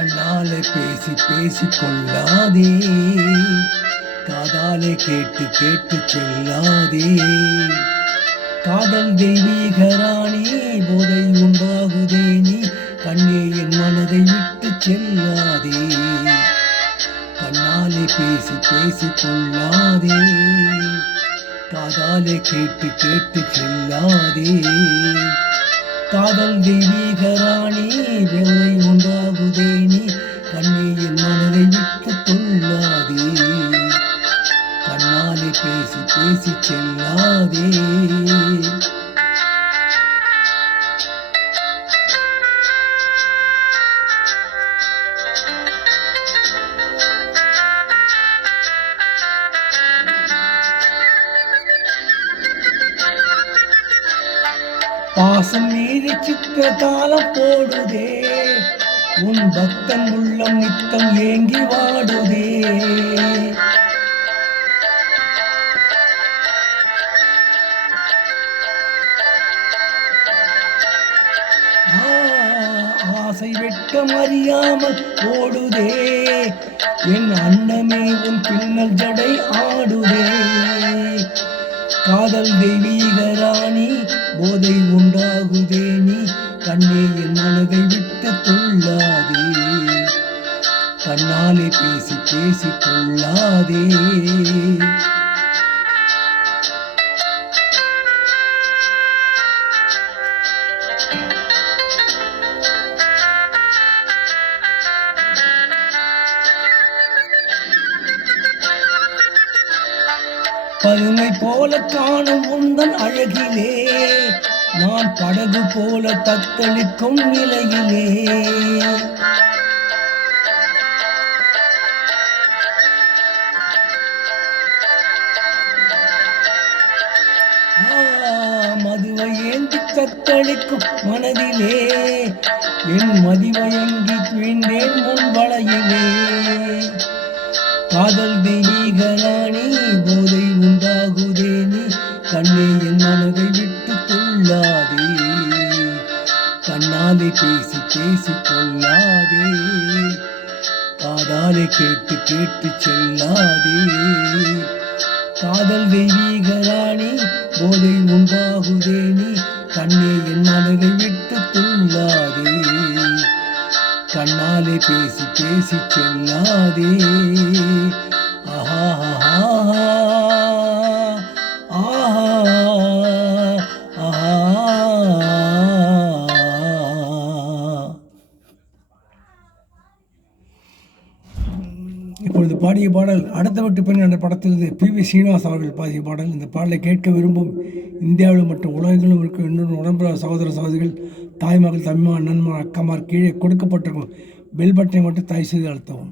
கண்ணாலே பேசி பேசி கொள்ளாதே, காதாலே கேட்டு கேட்டு செல்லாதே. காதல் தெய்வீக ராணி, போதை உண்டாகுதே நீ கண்ணே என் மனதை விட்டு செல்லாதே. கண்ணாலே பேசி பேசி கொள்ளாதே, காதாலே கேட்டு கேட்டு செல்லாதே. காதல் தெய்வீக ராணி, போதை உண்டாகுதே நீ கண்ணே என் மனதை விட்டு கொள்ளாதே. கண்ணாலே பேசி பேசி செல்லாதே. பாசம் மீறி சித்திர தாளம் போடுதே, உன் பக்தன் உள்ளம் நித்தம் ஏங்கி வாடுதே. ஆசை வெட்கம் அறியாமல் ஓடுதே, என் அன்னமே உன் பின்னல் ஜடை ஆடுதே. காதல் தெய்வீக ராணி, போதை உண்டாகுதே நீ கண்ணே என் மனதை விட்டு கொள்ளாதே. கண்ணாலே பேசி பேசி கொள்ளாதே. பதுமை போல காணும் உந்தன் அழகிலே, நான் படகு போல தத்தளிக்கும் நிலையிலே. மதுவை ஏந்தி தத்தளிக்கும் மனதிலே, என் மதிவயங்கி வீண்டேன் முன் வளையிலே. காதல் தெய்வீக ராணி, போதை உண்டாகுதே நீ கண்ணே என் மனதை விட்டு கொள்ளாதே. கண்ணாலே பேசி பேசி கொள்ளாதே, காதாலே கேட்டு கேட்டு செல்லாதே. காதல் தெய்வீக ராணி, போதை உண்டாகுதே நீ கண்ணே என் மனதை விட்டு கொள்ளாதே. கண்ணாலே பேசி பேசி செல்லாதே. ஆஹா ஆஹா ஆஹா. இப்பொழுது பாடிய பாடல் அடுத்த வீட்டு பெண் என்ற படத்திலிருந்து பி.வி. ஸ்ரீனிவாஸ் அவர்கள் பாடிய பாடல். இந்த பாடலை கேட்க விரும்பும் இந்தியாவில் மற்றும் உலகங்களும் இருக்கும் இன்னொரு உடம்புற சகோதர சகோதரிகள், தாய்மகள், தம்பிமார், நண்பர், அக்கமார் கீழே கொடுக்கப்பட்டிருக்கும் பெல் பட்டனை மட்டும் தயவு செய்து அழுத்தவும்.